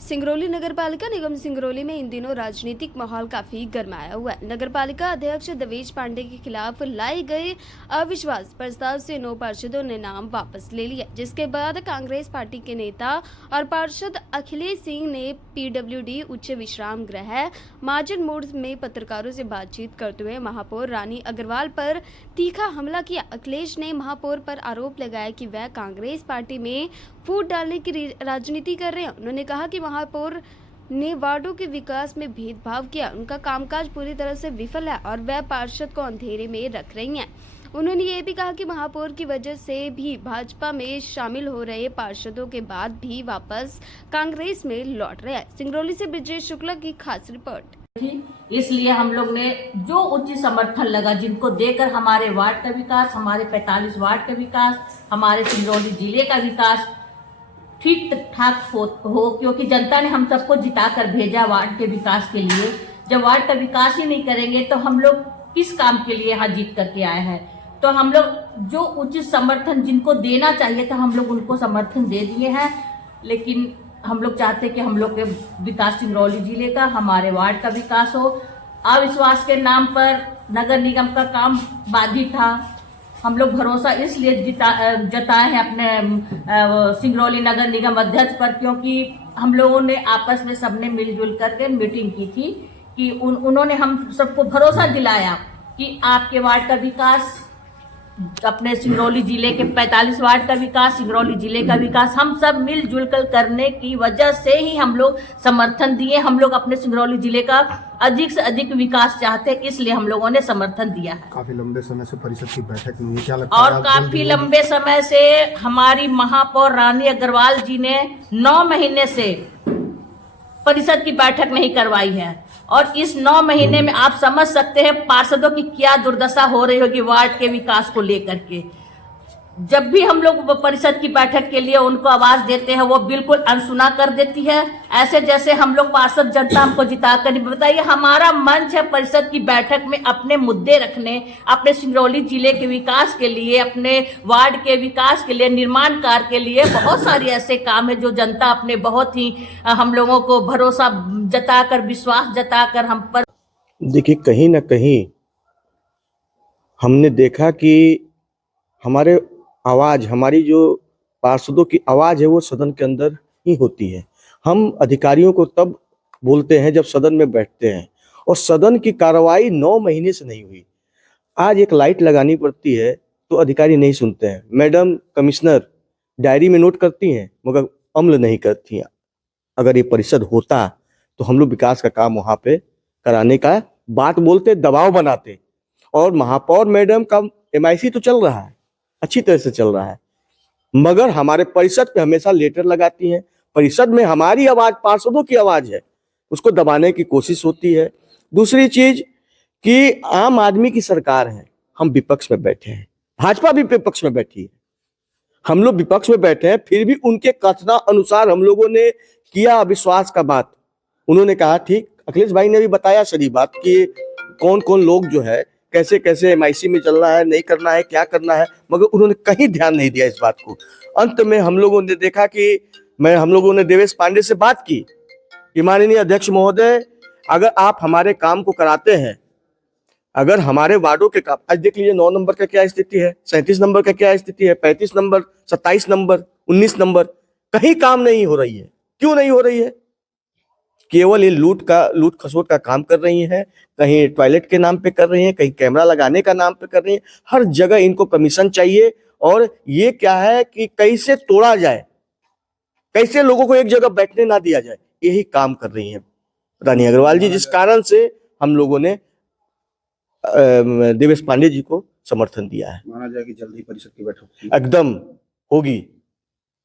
सिंगरौली नगरपालिका निगम सिंगरौली में इन दिनों राजनीतिक माहौल काफी गर्माया हुआ है। नगरपालिका अध्यक्ष देवेश पांडे के खिलाफ लाए गए अविश्वास प्रस्ताव से 9 पार्षदों ने नाम वापस ले लिया, जिसके बाद कांग्रेस पार्टी के नेता और पार्षद अखिलेश सिंह ने पीडब्ल्यूडी उच्च विश्राम गृह मार्जिन मोड़ में पत्रकारों से बातचीत करते हुए महापौर रानी अग्रवाल पर तीखा हमला किया। अखिलेश ने महापौर पर आरोप लगाया कि वह कांग्रेस पार्टी में फूट डालने की राजनीति कर रहे हैं। उन्होंने कहा कि महापौर ने वार्डों के विकास में भेदभाव किया, उनका कामकाज पूरी तरह से विफल है और वह पार्षद को अंधेरे में रख रही हैं। उन्होंने ये भी कहा कि महापौर की वजह से भी भाजपा में शामिल हो रहे पार्षदों के बाद भी वापस कांग्रेस में लौट रहे हैं। सिंगरौली से ब्रिजेश शुक्ला की खास रिपोर्ट। इसलिए हम लोग ने जो उचित समर्थन लगा, जिनको देकर हमारे वार्ड का विकास, हमारे 45 वार्ड का विकास, हमारे सिंगरौली जिले का विकास ठीक ठाक हो, क्योंकि जनता ने हम सबको जिता कर भेजा वार्ड के विकास के लिए। जब वार्ड का विकास ही नहीं करेंगे तो हम लोग किस काम के लिए यहाँ जीत करके आए हैं। तो हम लोग जो उचित समर्थन जिनको देना चाहिए था हम लोग उनको समर्थन दे दिए हैं, लेकिन हम लोग चाहते कि हम लोग के विकास सिंगरौली जिले का, हमारे वार्ड का विकास हो। अविश्वास के नाम पर नगर निगम का काम बाधित था। हम लोग भरोसा इसलिए जताए हैं अपने सिंगरौली नगर निगम अध्यक्ष पर, क्योंकि हम लोगों ने आपस में सबने मिलजुल करके मीटिंग की थी कि उन्होंने हम सबको भरोसा दिलाया कि आपके वार्ड का विकास, अपने सिंगरौली जिले के 45 वार्ड का विकास, सिंगरौली जिले का विकास हम सब मिलजुल कर करने की वजह से ही हम लोग समर्थन दिए। हम लोग अपने सिंगरौली जिले का अधिक से अधिक विकास चाहते हैं, इसलिए हम लोगों ने समर्थन दिया है। काफी लंबे समय से परिषद की बैठक नहीं हुई, क्या लगता है? और काफी लंबे समय से हमारी महापौर रानी अग्रवाल जी ने 9 महीने से परिषद की बैठक नहीं करवाई है, और इस 9 महीने में आप समझ सकते हैं पार्षदों की क्या दुर्दशा हो रही होगी वार्ड के विकास को लेकर के। जब भी हम लोग परिषद की बैठक के लिए उनको आवाज देते हैं वो बिल्कुल अनसुना कर देती है, ऐसे जैसे हम लोग पार्षद जनता हमको जिता कर नहीं। बताइए, हमारा मंच है परिषद की बैठक में अपने मुद्दे रखने, अपने सिंगरौली जिले के विकास के लिए, अपने वार्ड के विकास के लिए, निर्माण कार्य के लिए बहुत सारे ऐसे काम है जो जनता अपने बहुत ही हम लोगों को भरोसा जताकर, विश्वास जताकर हम पर। देखिए, कहीं ना कहीं हमने देखा कि हमारे आवाज़, हमारी जो पार्षदों की आवाज़ है वो सदन के अंदर ही होती है। हम अधिकारियों को तब बोलते हैं जब सदन में बैठते हैं, और सदन की कार्रवाई 9 महीने से नहीं हुई। आज एक लाइट लगानी पड़ती है तो अधिकारी नहीं सुनते हैं। मैडम कमिश्नर डायरी में नोट करती हैं मगर अमल नहीं करती हैं। अगर ये परिषद होता तो हम लोग विकास का काम वहाँ पे कराने का बात बोलते, दबाव बनाते। और महापौर मैडम का MIC तो चल रहा है, अच्छी तरह से चल रहा है, मगर हमारे परिषद पे हमेशा लेटर लगाती हैं। परिषद में हमारी आवाज, पार्षदों की आवाज है, उसको दबाने की कोशिश होती है। दूसरी चीज कि आम आदमी की सरकार है, हम विपक्ष में बैठे हैं, भाजपा भी विपक्ष में बैठी है, हम लोग विपक्ष में बैठे हैं, फिर भी उनके कथना अनुसार हम लोगों ने किया अविश्वास का बात। उन्होंने कहा ठीक, अखिलेश भाई ने भी बताया सही बात कि कौन कौन लोग जो है कैसे कैसे MIC में चल रहा है, नहीं करना है, क्या करना है, मगर उन्होंने कहीं ध्यान नहीं दिया इस बात को। अंत में हम लोगों ने देखा कि हम लोगों ने देवेश पांडे से बात की कि माननीय अध्यक्ष महोदय, अगर आप हमारे काम को कराते हैं, अगर हमारे वार्डों के काम, आज देख लीजिए 9 नंबर का क्या स्थिति है, 37 नंबर का क्या स्थिति है, 35 नंबर, 27 नंबर, 19 नंबर, कहीं काम नहीं हो रही है। क्यों नहीं हो रही है? केवल ये लूट खसोट का काम कर रही हैं, कहीं टॉयलेट के नाम पे कर रही हैं, कहीं कैमरा लगाने का नाम पे कर रही हैं। हर जगह इनको कमीशन चाहिए, और ये क्या है कि कैसे तोड़ा जाए, कैसे लोगों को एक जगह बैठने ना दिया जाए, यही काम कर रही हैं रानी अग्रवाल जी, जिस कारण से हम लोगों ने देवेश पांडे जी को समर्थन दिया है। माना जाए कि जल्दी परिषद की बैठक एकदम होगी।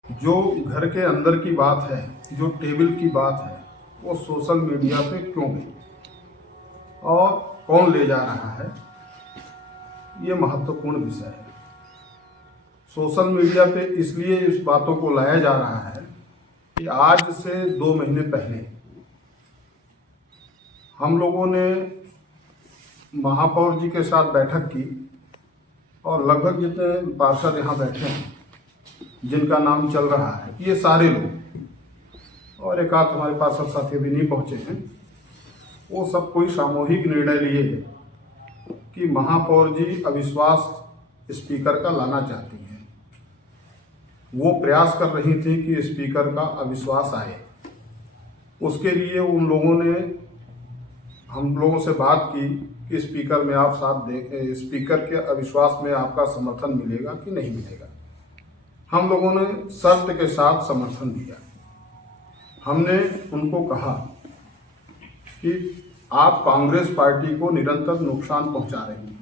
जो घर के अंदर की बात है, जो टेबल की बात है, वो सोशल मीडिया पे क्यों गई और कौन ले जा रहा है, ये महत्वपूर्ण विषय है। सोशल मीडिया पे इसलिए इस बातों को लाया जा रहा है कि आज से 2 महीने पहले हम लोगों ने महापौर जी के साथ बैठक की, और लगभग जितने पार्षद यहाँ बैठे हैं जिनका नाम चल रहा है, ये सारे लोग, और एक आध हमारे पार्षद साथी अभी नहीं पहुंचे हैं, वो सब कोई सामूहिक निर्णय लिए कि महापौर जी अविश्वास स्पीकर का लाना चाहती हैं। वो प्रयास कर रही थी कि स्पीकर का अविश्वास आए। उसके लिए उन लोगों ने हम लोगों से बात की कि स्पीकर में आप साथ दे, स्पीकर के अविश्वास में आपका समर्थन मिलेगा कि नहीं मिलेगा। हम लोगों ने शर्त के साथ समर्थन दिया। हमने उनको कहा कि आप कांग्रेस पार्टी को निरंतर नुकसान पहुंचा रही हैं।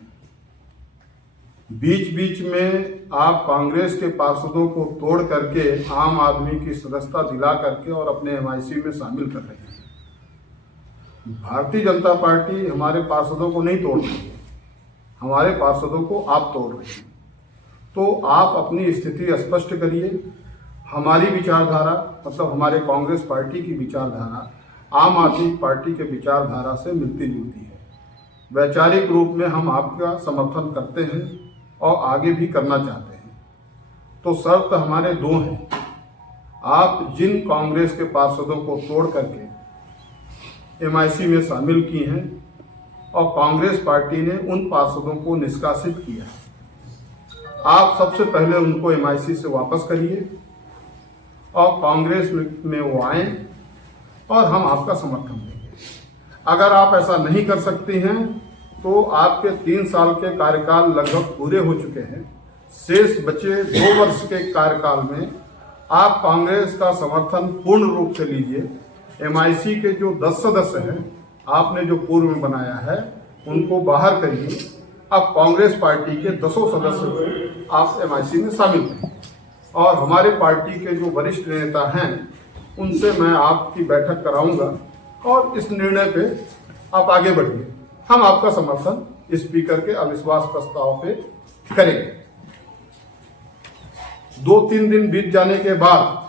बीच बीच में आप कांग्रेस के पार्षदों को तोड़ करके आम आदमी की सदस्यता दिला करके और अपने एमआईसी में शामिल कर रहे हैं। भारतीय जनता पार्टी हमारे पार्षदों को नहीं तोड़ रही है, हमारे पार्षदों को आप तोड़ रहे हैं। तो आप अपनी स्थिति स्पष्ट करिए। हमारी विचारधारा मतलब हमारे कांग्रेस पार्टी की विचारधारा आम आदमी पार्टी के विचारधारा से मिलती जुलती है। वैचारिक रूप में हम आपका समर्थन करते हैं और आगे भी करना चाहते हैं। तो शर्त हमारे दो हैं। आप जिन कांग्रेस के पार्षदों को तोड़ करके एमआईसी में शामिल की हैं और कांग्रेस पार्टी ने उन पार्षदों को निष्कासित किया, आप सबसे पहले उनको एमआईसी से वापस करिए और कांग्रेस में वो आए और हम आपका समर्थन देंगे। अगर आप ऐसा नहीं कर सकती हैं तो आपके 3 साल के कार्यकाल लगभग पूरे हो चुके हैं। शेष बचे 2 वर्ष के कार्यकाल में आप कांग्रेस का समर्थन पूर्ण रूप से लीजिए। एमआईसी के जो 10 सदस्य हैं आपने जो पूर्व में बनाया है उनको बाहर करिए। अब कांग्रेस पार्टी के 10 सदस्य को आप एमआईसी में शामिल करें और हमारे पार्टी के जो वरिष्ठ नेता हैं उनसे मैं आपकी बैठक कराऊंगा और इस निर्णय पे आप आगे बढ़िए। हम आपका समर्थन स्पीकर के अविश्वास प्रस्ताव पे करेंगे। 2-3 दिन बीत जाने के बाद